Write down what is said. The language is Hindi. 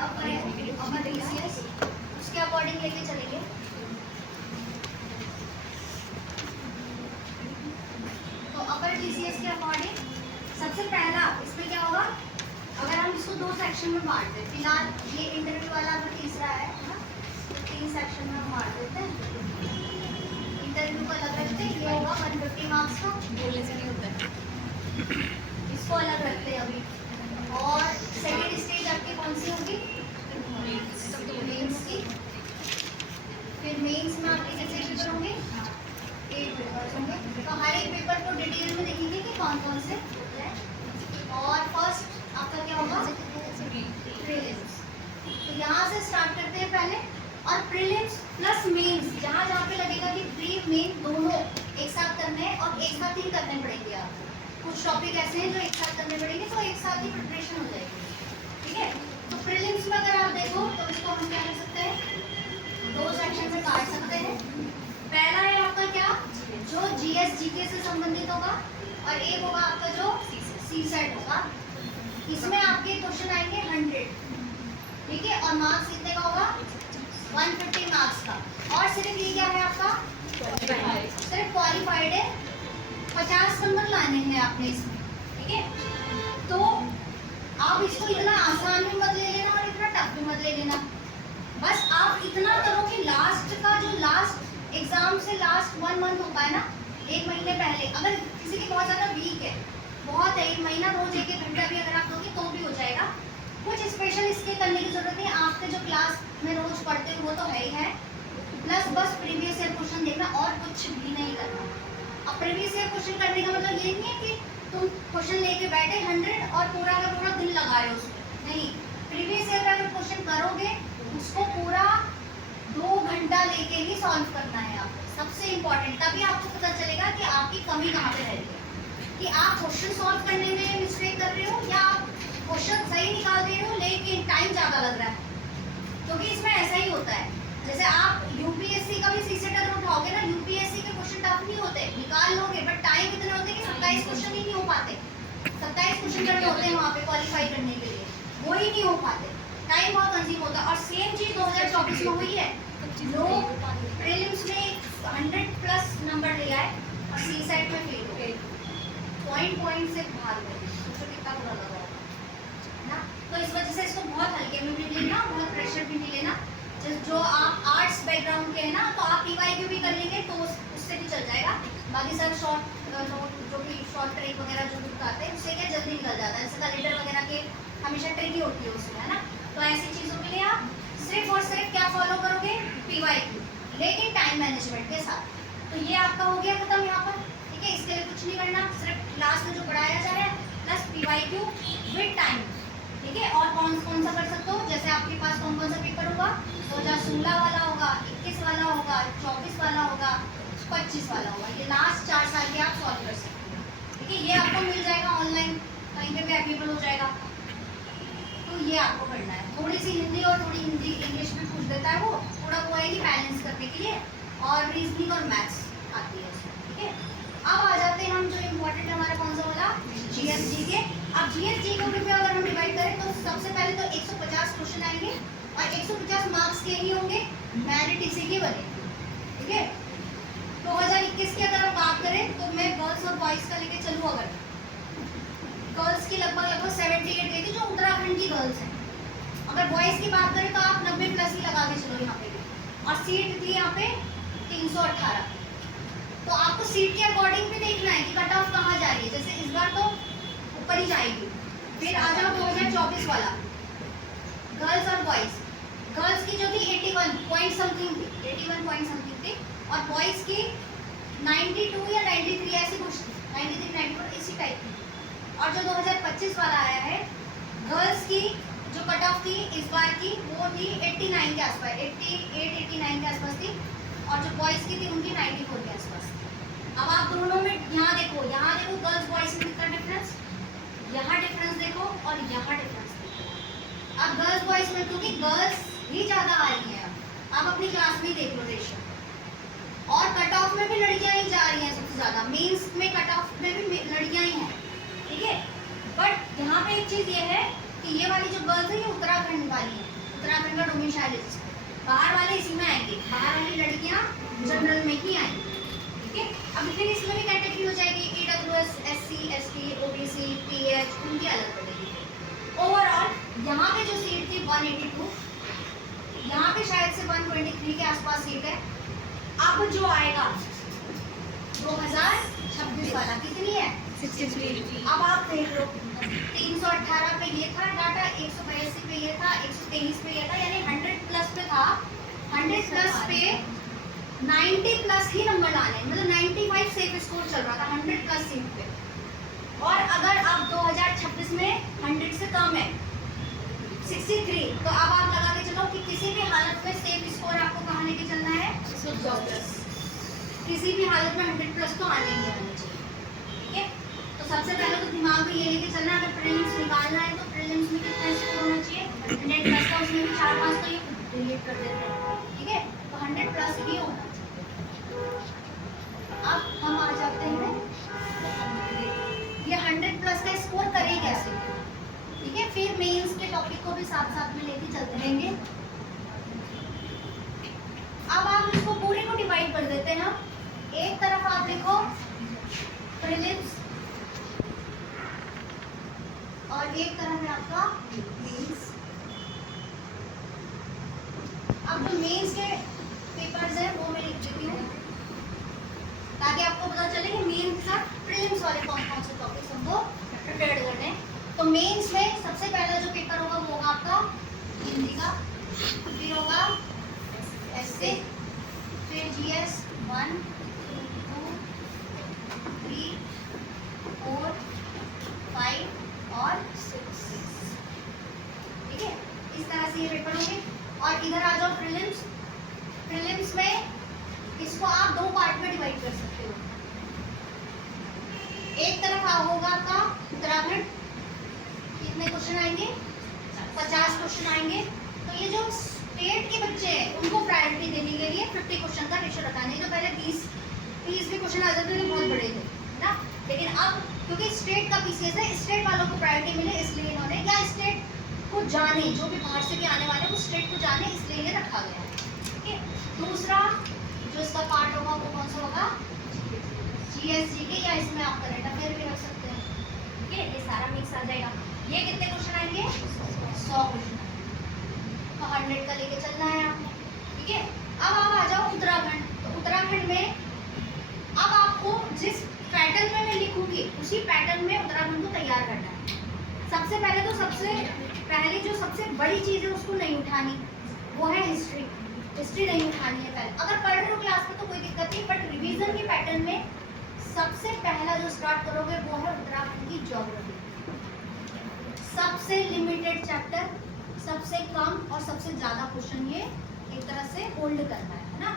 अपर टीसीएस उसके अकॉर्डिंग लेके चलेंगे। तो अपर टीसीएस के अकॉर्डिंग सबसे पहला इसमें क्या होगा, अगर हम इसको दो सेक्शन में बांट दें, फिलहाल ये इंटरव्यू वाला अगर तीसरा है ना, तो 3 सेक्शन में हम बांट देते हैं। इंटरव्यू को अलग रखते हैं, ये होगा 150 मार्क्स का, बोलने से नहीं होता है। इसको अलग रखते हैं अभी। और सेकेंड स्टेज आपकी कौन सी होगी, मेंस की। फिर मेंस में आपके कितने पेपर होंगे, 8 पेपर होंगे। तो हर एक पेपर को डिटेल में देखेंगे कि कौन कौन से हैं। और फर्स्ट आपका क्या होगा, प्रीलिम्स। तो यहाँ से स्टार्ट करते हैं पहले। और प्रीलिम्स प्लस मेंस, जहाँ जहाँ पे लगेगा कि प्री मेन दोनों एक साथ करने हैं और एक साथ ही करने पड़ेंगे आपको। कुछ टॉपिक ऐसे हैं जो एक साथ करने पड़ेंगे, तो एक साथ ही प्रिपरेशन हो जाएगी, ठीक है। तो प्रीलिम्स में अगर आप देखो तो इसको हम क्या कर सकते हैं, 2 सेक्शन में काट सकते हैं। पहला है आपका क्या, जो जीएस जीके से संबंधित होगा, और एक होगा आपका जो सी सेट होगा। इसमें आपके क्वेश्चन आएंगे 100, ठीक है, और मार्क्स कितने का होगा, 150 मार्क्स का। और सिर्फ ये क्या है आपका, सिर्फ क्वालिफाइड है, 50 नंबर लाने हैं आपने इसमें, ठीक है। तो आप इसको इतना आसान भी मत ले लेना और इतना टफ भी मत ले लेना। बस आप इतना करो कि लास्ट का जो लास्ट एग्जाम से लास्ट 1 मंथ होता है ना, 1 महीने पहले, अगर किसी की बहुत ज़्यादा वीक है, बहुत है, 1 महीना रोज 1-1 घंटा भी अगर आप दोगे तो भी हो जाएगा। कुछ स्पेशल इसके करने की जरूरत नहीं, आपके जो क्लास में रोज पढ़ते हो वो तो है ही है, प्लस बस प्रीवियस ईयर क्वेश्चन देखना और कुछ भी नहीं करना। अब प्रीवियस ईयर क्वेश्चन करने का मतलब ये नहीं है कि तुम क्वेश्चन लेके बैठे 100 और पूरा का पूरा दिन लगा रहे हो उसमें, नहीं। प्रीवियस ईयर का अगर क्वेश्चन करोगे उसको पूरा 2 घंटा लेके ही सॉल्व करना है आपको, सबसे इम्पोर्टेंट। तभी आपको पता चलेगा कि आपकी कमी कहाँ पे रह रही है, कि आप क्वेश्चन सॉल्व करने में मिस्टेक कर रहे हो या आप क्वेश्चन सही निकाल दे रहे हो लेकिन टाइम ज़्यादा लग रहा है। क्योंकि इसमें ऐसा ही होता है, जैसे आप यूपीएससी का भी सीसेट अगर उठाओगे ना, यूपीएससी के क्वेश्चन टफ नहीं होते, निकाल लोगे, बट टाइम इतने होते कि 27 क्वेश्चन ही नहीं हो पाते। 27 क्वेश्चन करने होते हैं वहाँ पे क्वालिफाई करने के लिए, वो ही नहीं हो पाते, टाइम बहुत कंज्यूम होता है। और सेम चीज़ 2024 में हुई है, लोग प्रीलिम्स में 100+ नंबर ले आए और सी सेट में फेल हो गए, पॉइंट से बाहर गए, तो कितना बुरा लगा होगा ना। तो इस वजह से इसको बहुत हल्के में भी लेना, बहुत प्रेशर भी नहीं लेना। जो आप आर्ट्स बैकग्राउंड के हैं ना, तो आप पीवाईक्यू भी कर लेंगे तो उससे भी चल जाएगा। बाकी सब शॉर्ट नोट जो भी शॉर्ट ट्रिक वगैरह जो भी बताते हैं उससे क्या जल्दी निकल जाता है, जैसे कलेक्टर वगैरह के हमेशा ट्रिक ही होती है उसमें, है ना। तो ऐसी चीज़ों के लिए आप सिर्फ और सिर्फ क्या फॉलो करोगे, पीवाईक्यू, लेकिन टाइम मैनेजमेंट के साथ। तो ये आपका हो गया खत्म यहाँ पर, ठीक है। इसके लिए कुछ नहीं करना, सिर्फ क्लास में जो पढ़ाया जा रहा है प्लस पीवाईक्यू विद टाइम, ठीक है। और कौन कौन सा कर सकते हो, जैसे आपके पास कौन कौन सा पेपर होगा, 2016 वाला होगा, 21 वाला होगा, 24 वाला होगा, 25 वाला होगा, ये लास्ट 4 साल के आप सॉल्व कर सकते हो, ठीक है। ये आपको मिल जाएगा ऑनलाइन, कहीं पे भी अवेलेबल हो जाएगा। तो ये आपको करना है, थोड़ी सी हिंदी और थोड़ी हिंदी इंग्लिश भी पूछ देता है, वो थोड़ा वो आएगी बैलेंस करने के लिए, और रीजनिंग और मैथ्स आती है उसमें, ठीक है। अब आ जाते हैं हम जो इम्पोर्टेंट है हमारा कौन सा वाला, जीएसजी के। अब जीएसजी को भी अगर हम डिवाइड करें तो सबसे पहले तो 150 क्वेश्चन आएंगे और 150 मार्क्स के ही होंगे, मेरिट इसी के बने, ठीक है। 2021 की अगर हम बात करें तो मैं गर्ल्स और बॉयज़ का लेके चलूँ, अगर गर्ल्स की लगभग 78 गई थी जो उत्तराखंड की गर्ल्स हैं। अगर बॉयज़ की बात करें तो आप 90+ ही लगा के चलो यहाँ पे भी, और सीट थी यहाँ पे 318। तो आपको सीट के अकॉर्डिंग भी देखना है कि कट ऑफ कहाँ जा रही है, जैसे इस बार तो ऊपर ही जाएगी। फिर आ जाओ 2024 वाला, गर्ल्स और बॉयज़। गर्ल्स की जो थी 81 पॉइंट समथिंग थी, 81 पॉइंट समथिंग थी, और बॉयज़ की 92 या 93 ऐसी कुछ थी, 93 94 इसी टाइप की। और जो 2025 वाला आया है, गर्ल्स की जो कट ऑफ थी इस बार की वो थी 89 के आसपास, 88 89 के आसपास थी, और जो बॉयज़ की थी उनकी 94 के आसपास। अब आप दोनों में यहाँ देखो गर्ल्स बॉयज़ में कितना डिफरेंस, यहाँ डिफरेंस देखो और यहाँ डिफरेंस देखो। अब गर्ल्स बॉयज़ में क्योंकि गर्ल्स ही ज़्यादा आ रही हैं, अब अपनी क्लास में देख लो रेशियो, और कट ऑफ में भी लड़कियाँ ही जा रही हैं सबसे ज़्यादा, मेंस में कट ऑफ में भी लड़कियाँ ही हैं, ठीक है। बट यहाँ पे एक चीज़ ये है कि ये वाली जो गर्ल्स है ये उत्तराखंड वाली है, उत्तराखंड का डोमिसाइल। बाहर वाले इसी में आएंगे, बाहर वाली लड़कियां जनरल में ही आएंगी, ठीक है। अब फिर इसमें भी कैटेगरी हो जाएगी EWS, SC, ST, OBC, PH, उनकी अलग पड़ेगी। ओवरऑल यहाँ पे जो सीट थी 182, यहाँ पे शायद से 123 के आसपास सीट है। अब जो आएगा 2026 वाला कितनी है? 63। अब आप देख लो 318 पे ये था डाटा, 182 पे ये था, 123 पे ये था, यानी 100 प्लस पे था। 100 प्लस पे 90 प्लस ही नंबर लाने, मतलब 95 सेफ स्कोर चल रहा था 100 प्लस सीट पे। और अगर अब 2026 में 100 से कम है 63, तो अब आप लगा के चलो कि किसी भी हालत में सेफ स्कोर आपको कहाँ लेके चलना है? 100+। किसी भी हालत में 100 प्लस तो आने ही आने चाहिए, ठीक है। तो सबसे पहले तो दिमाग में ये लेके चलना है, अगर प्रीलिम्स निकालना है तो प्रीलिम्स में कितना स्कोर होना चाहिए? 100 प्लस का, उसमें भी 4-5 तो ये डिलीट कर देते हैं, ठीक है। तो 100 प्लस ही होना चाहिए। अब हम आ जाते हैं ये 100 प्लस का स्कोर करे कैसे, ठीक है। फिर मेंस के टॉपिक को भी साथ साथ में लेके चलते रहेंगे। अब आप इसको पूरे को डिवाइड कर देते हैं। एक तरफ आप लिखो प्रीलिम्स और एक तरफ है आपका मेंस। अब जो मेंस के पेपर्स हैं वो मैं लिख देती हूँ ताकि आपको पता चले कि मेंस के साथ प्रीलिम्स वाले कौन कौन से टॉपिक्स हमको प्रिपेयर करने हैं। तो मेंस में सबसे पहला जो पेपर होगा वो होगा आपका हिंदी का, फिर होगा एसए, फिर GS 1, 2, 3, 4, 5 और 6, ठीक है। इस तरह से ये पेपर होंगे। और इधर आ जाओ प्रीलिम्स। प्रीलिम्स में इसको आप 2 पार्ट में डिवाइड कर सकते हो। एक तरफ होगा आपका उत्तराखंड, कितने क्वेश्चन आएंगे? 50 क्वेश्चन आएंगे। तो ये जो स्टेट के बच्चे हैं उनको प्रायोरिटी देने के लिए 50 क्वेश्चन का रेशो रखाने, जो पहले 20 भी क्वेश्चन आ जाते थे बहुत बड़े थे ना, लेकिन अब क्योंकि स्टेट का PCS है, स्टेट वालों को प्रायोरिटी मिले इसलिए इन्होंने, या स्टेट को जाने, जो भी बाहर से भी आने वाले हैं वो स्टेट को जाने इसलिए ये रखा गया है, ठीक है। दूसरा जो इसका पार्ट होगा वो कौन सा होगा? GS GK, या इसमें आप करंट अफेयर भी रख सकते हैं, ठीक है। ये सारा मिक्स आ जाएगा। ये कितने क्वेश्चन आएंगे? 100 क्वेश्चन। तो 100 का लेके चलना है आपने, ठीक है। अब आप आ जाओ उत्तराखंड। तो उत्तराखंड में अब आपको जिस पैटर्न में मैं लिखूंगी उसी पैटर्न में उत्तराखंड को तैयार करना है। सबसे पहले तो सबसे बड़ी चीज़ है उसको नहीं उठानी, वो है हिस्ट्री। हिस्ट्री नहीं उठानी है पहले। अगर पढ़ रहे हो क्लास में तो कोई दिक्कत नहीं, बट रिवीजन के पैटर्न में सबसे पहला जो स्टार्ट करोगे वो है उत्तराखंड की ज्योग्राफी। सबसे लिमिटेड चैप्टर, सबसे कम और सबसे ज़्यादा क्वेश्चन ये एक तरह से होल्ड करना है ना।